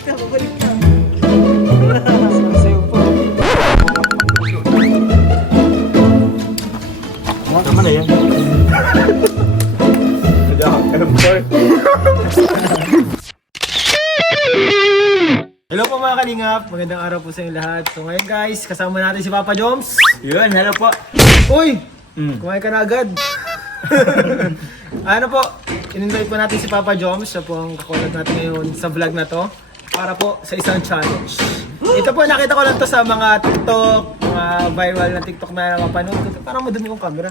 babalik na, babalik na. Sasayaw po. Tama na yan. Hello po mga kalingap, magandang araw po sa inyo lahat. So ngayon guys, kasama natin si Papa Joms. Yun, hello po. Uy! Kumain ka na agad. Ano po, in-invite po natin si Papa Joms. Siya po ang kakulat natin ngayon sa vlog na to. Para po sa isang challenge. Ito po, nakita ko lang to sa mga TikTok, mga viral na TikTok na mapanood ko. Parang madumi yung camera.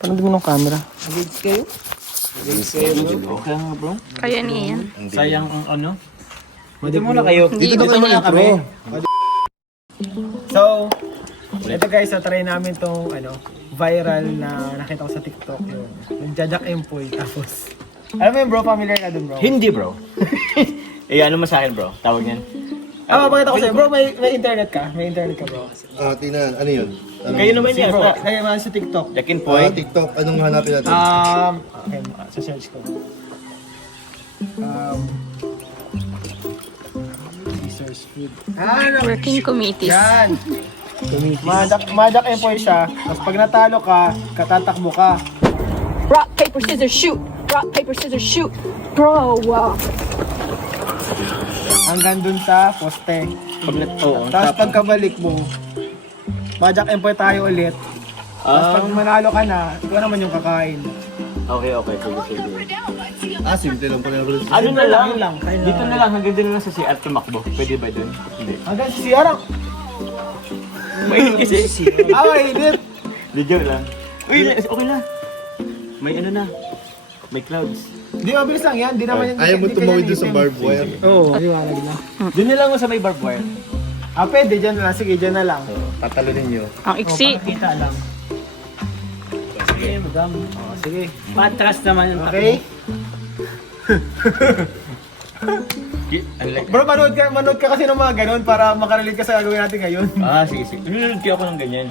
Parang madumi yung camera. Engage kayo? Okay nga bro. Kaya niya yan. Sayang ang ano. Dito muna kayo. Dito muna kami. So, ito guys, so try namin tong viral na nakita ko sa TikTok yung Jajak Empoy. Tapos, alam mo yun bro, familiar na dun bro? Hindi bro. Eh ano mo sa akin bro? Tawag yan. Pakita ko sa'yo. Bro, may internet ka? May internet ka bro? Tingnan, ano yun? Kayo naman yan. Bro, kaya man sa TikTok. Jack and Poy. TikTok, anong hanapin natin? Okay, sa search ko. Resource food. Working committees. Yan! Majak Empoy siya. Tapos pag natalo ka, katatakbo ka. Rock, paper, scissors, shoot! Rock, paper, scissors, shoot! Bro, wow! Hanggang dun sa poste. Oo. Tapos pagkabalik mo, Majak Empoy tayo ulit. Tapos pag manalo ka na, ikaw naman yung kakain. Okay. Sige. Simple lang pala yung Ano na lang? Yun lang. Kaya Dito na lang, hanggang din na lang sa CR tumakbo. Pwede ba dun? Hindi. Hanggang si Sierra. Mainit kasi. Init. Video lang. Uy, okay na. May ano na. May clouds. Di mabilis lang yan. Di naman yan. Ayaw mo di tumawid kanya doon sa item. barbed wire. Oo. Liwanag na. Doon na lang ako sa may barbed wire. Pwede. Dyan na lang. Sige, dyan na lang. Tatalunin nyo. Ang iksi. Kita lang. Sige, madam. Sige. Patras naman yung Okay? Unlike. Bro, manood ka kasi ng mga ganun para makarelate ka sa gagawin natin ngayon. Sige. Nunod kayo ako ng ganyan.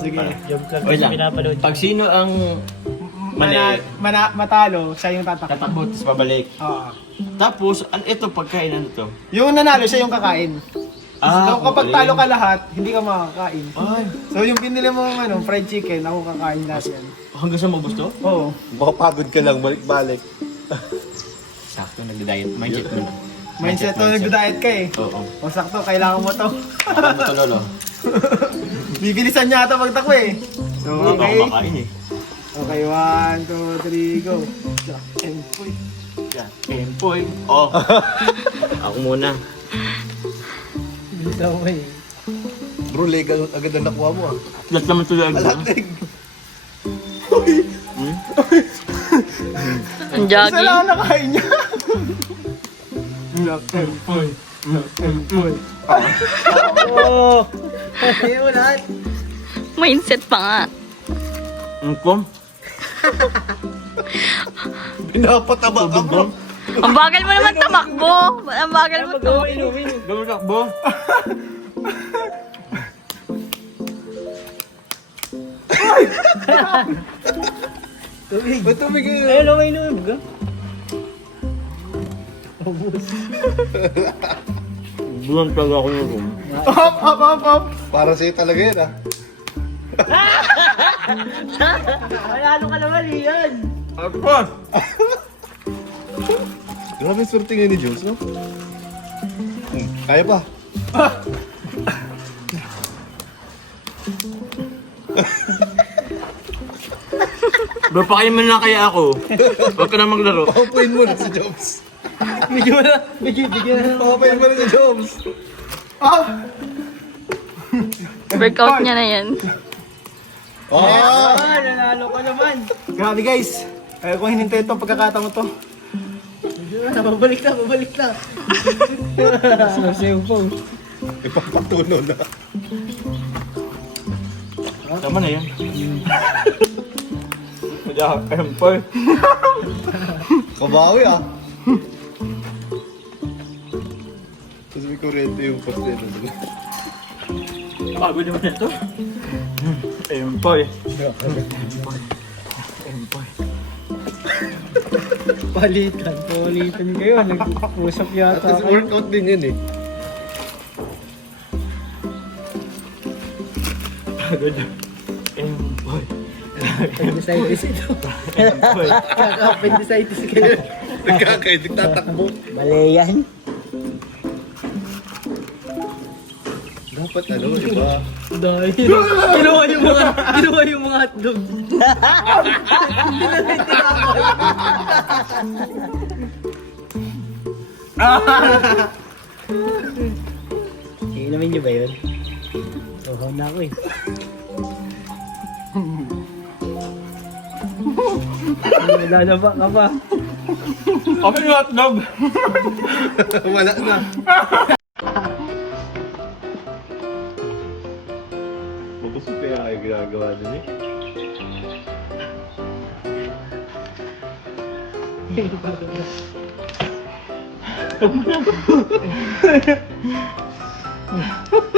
Sige. Wait lang. Pag sino ang Matalo, siya yung tatakbo. tatakbo, tapos pabalik. Oo. Tapos, ito pagkain ano to? Yung nanalo, siya yung kakain. So, kapag okay. talo ka lahat, hindi ka makakain. Ay, So, yung pinili mo fried chicken, ako kakain lahat yan. hanggang sa magusto? Oo. Makapagod ka lang, balik-balik. Sakto, nagda-diet. Mindset mo. Mindset to, nagda-diet ka eh. Oo. O sakto, kailangan mo to. Baka mo to, lolo. Bibilisan niya ata magtakbo eh. So, Hindi okay. ako makain eh. Okay, 1, 2, 3, go. Empoy. Yan. Empoy. Oh. Ako muna. Bilisan mo eh. Bro, leg agad na nakuha mo ah. Lahat naman tuloy ako. Alatig. Ang Saan jogging. lang nakain niya? Empoy. Empoy. Oo. Kaya mo lahat. Mindset pa nga. Ang kom. Pinapataba ka bro. Ang bagal mo naman tamakbo. Ang bagal mo to. Gawin takbo. Tubig. Ba't tumigil yun? Ayun, may inuwi ka. Bulan talaga ako yung room. Up. Para sa'yo talaga yan ah. Manalo ka naman yan. Ako! Grabe yung swerte ngayon ni Jules, no? Kaya pa. Bro, pakain mo na kaya ako. Huwag ka na maglaro. Paupuin mo na si Jobs. Bigyan na. Paupuin mo na si Jobs. Workout niya na yan. Nanalo ka naman. Grabe guys. Kaya kung hinintay itong pagkakataon to. Babalik na. Sasayaw po. Ipapatuno na. Tama na yan. Empoy. Kabawi ah. Tapos may kurente yung pastel. Pagod naman na ito. Empoy. Empoy. Palitan kayo. Nag-usap At yata least workout din yun eh. Pagod. Boy. Appendicitis ito. Boy. Appendicitis kayo. Nagkakain, nagtatakbo. Mali yan. Dapat ano, iba. Dahil. Kinuha yung mga hotdog. Inumin niyo ba yun? Tuhaw na ako eh. Lalaba ka pa. Ako yung hotdog. Wala na. Mabusog kaya kayo ginagawa dun eh.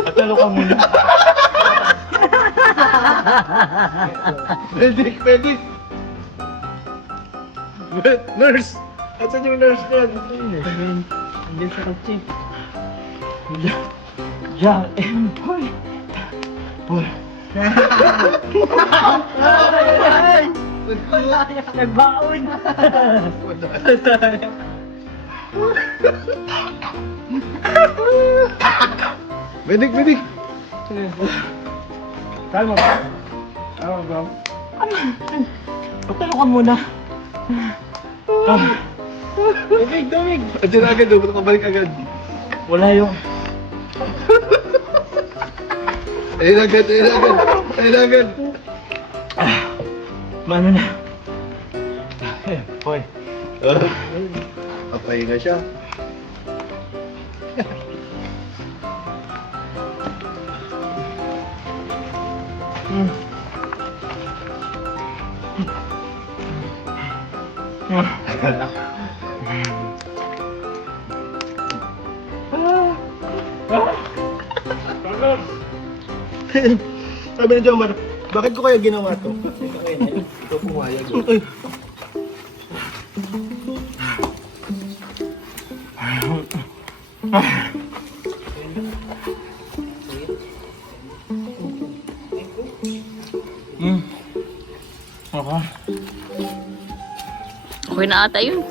Atalo ka muna. Medic! Nurse! Asan yung nurse dyan? Andiyan sa kotse. Nagbaon! Medic! Kalma ba? Kalma ba? Atalo ka muna. Dumig! Andiyan na agad, dapat kabalik agad. Wala yung... Ayun agad! Mano na. Boy. Papahinga siya. Sabi ni Jomar, bakit ko kaya ginawa to? Ito pumayag. Okay. Okay na ata yun.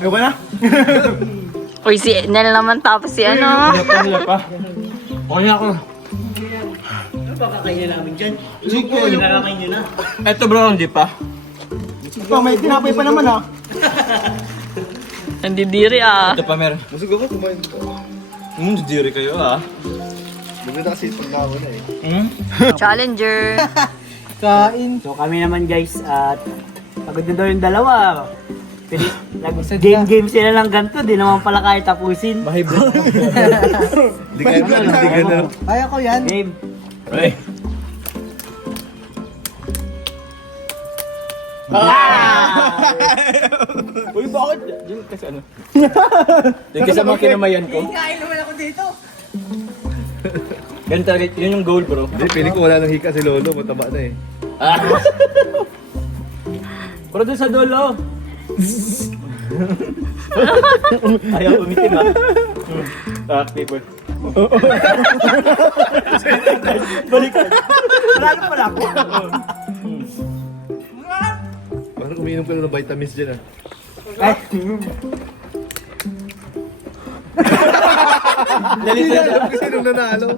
Ayaw ka na? Uy, si Nel naman tapos si ano. Nila pa. Okay na ako. Ano ba kakainin namin dyan? Sige, Nakakain nyo na. Eto bro, hindi pa. May tinapay pa naman ha. Nandidiri ah. Ito pa meron. Busog ako, kumain ko. Diri kayo ah. Dumi na kasi pagkawa na eh. Challenger. Kain. So kami naman guys at pagod na daw yung dalawa. Nag-game sila lang ganito, di naman pala kaya tapusin. Hindi ka na. Kaya ko yan. Game. Right. Uy, bakit? Yun kasi ano? Yung kasi mga kinamayan ko. Kain naman ako dito. Ganun talaga, yun yung goal bro. Hindi, piling ko wala nang hika si Lolo. Mataba na eh. Pero doon sa dulo. Ayaw umitim ha. Rock, paper. Balik. Lalo pala ako. Parang umiinom ka na ng vitamins dyan ah. Hindi na alam kasi nung nanalo.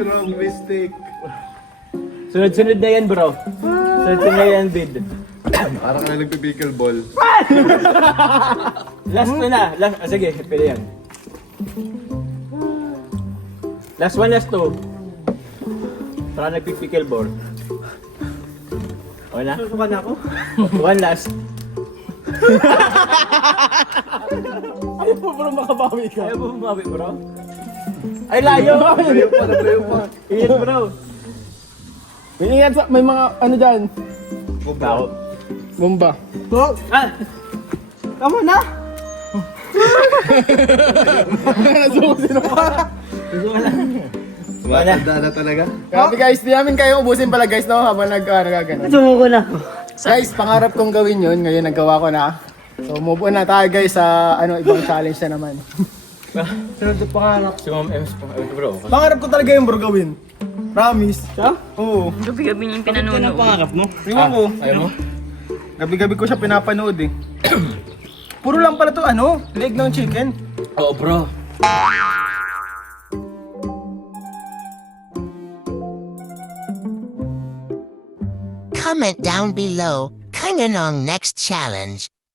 Wrong mistake. Sunod-sunod na yan bro. Sunod-sunod na yan bid. Parang ka nagpipickle ball. Last na na. Sige, pwede yan. Last one, last two. Parang nagpipikil ball. Okay na? Susuka na ako. One last. Ayaw mo bro makabawi ka. Ayaw mo bumawi bro. Ay layo! Layo pa. Ingat bro. Ingat sa, may mga ano dyan. Bao. Bomba. Go! Ah! Tama na! Matanda na talaga. Grabe guys, di namin kayo ubusin pala guys, no? Habang nagagano. Sumuko na. Guys, pangarap kong gawin yun. Ngayon nagawa ko na. So, move on na tayo guys sa ibang challenge na naman. Si Ma'am Ems po. Bro, Pangarap ko talaga yung bro gawin. Promise. Siya? Oo. Gabi-gabi niya yung Ano pinanuno. ang pangarap mo? Tingnan ko. ayaw mo? Gabi-gabi ko siya pinapanood eh. Puro lang pala to leg ng chicken. Oo, bro. Comment down below, kailanong next challenge.